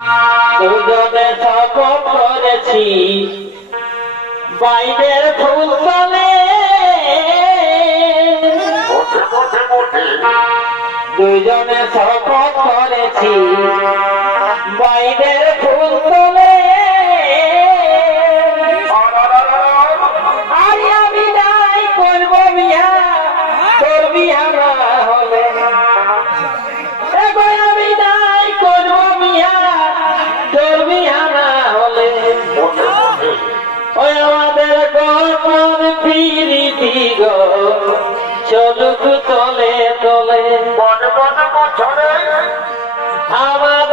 দুজনে শপথ করেছি বাইরের ফুল তলে, দুজনে শপথ করেছি বাইরের ফুল তলে। আর আমি নাই করব বিয়া, তোর বিয়া না হলে। এখন আমি নাই করব বিয়া, তোর বিয়া না হলে। ওই আমাদের গল্পর পিরিতি গো চলুক তলে তলে। আমাদের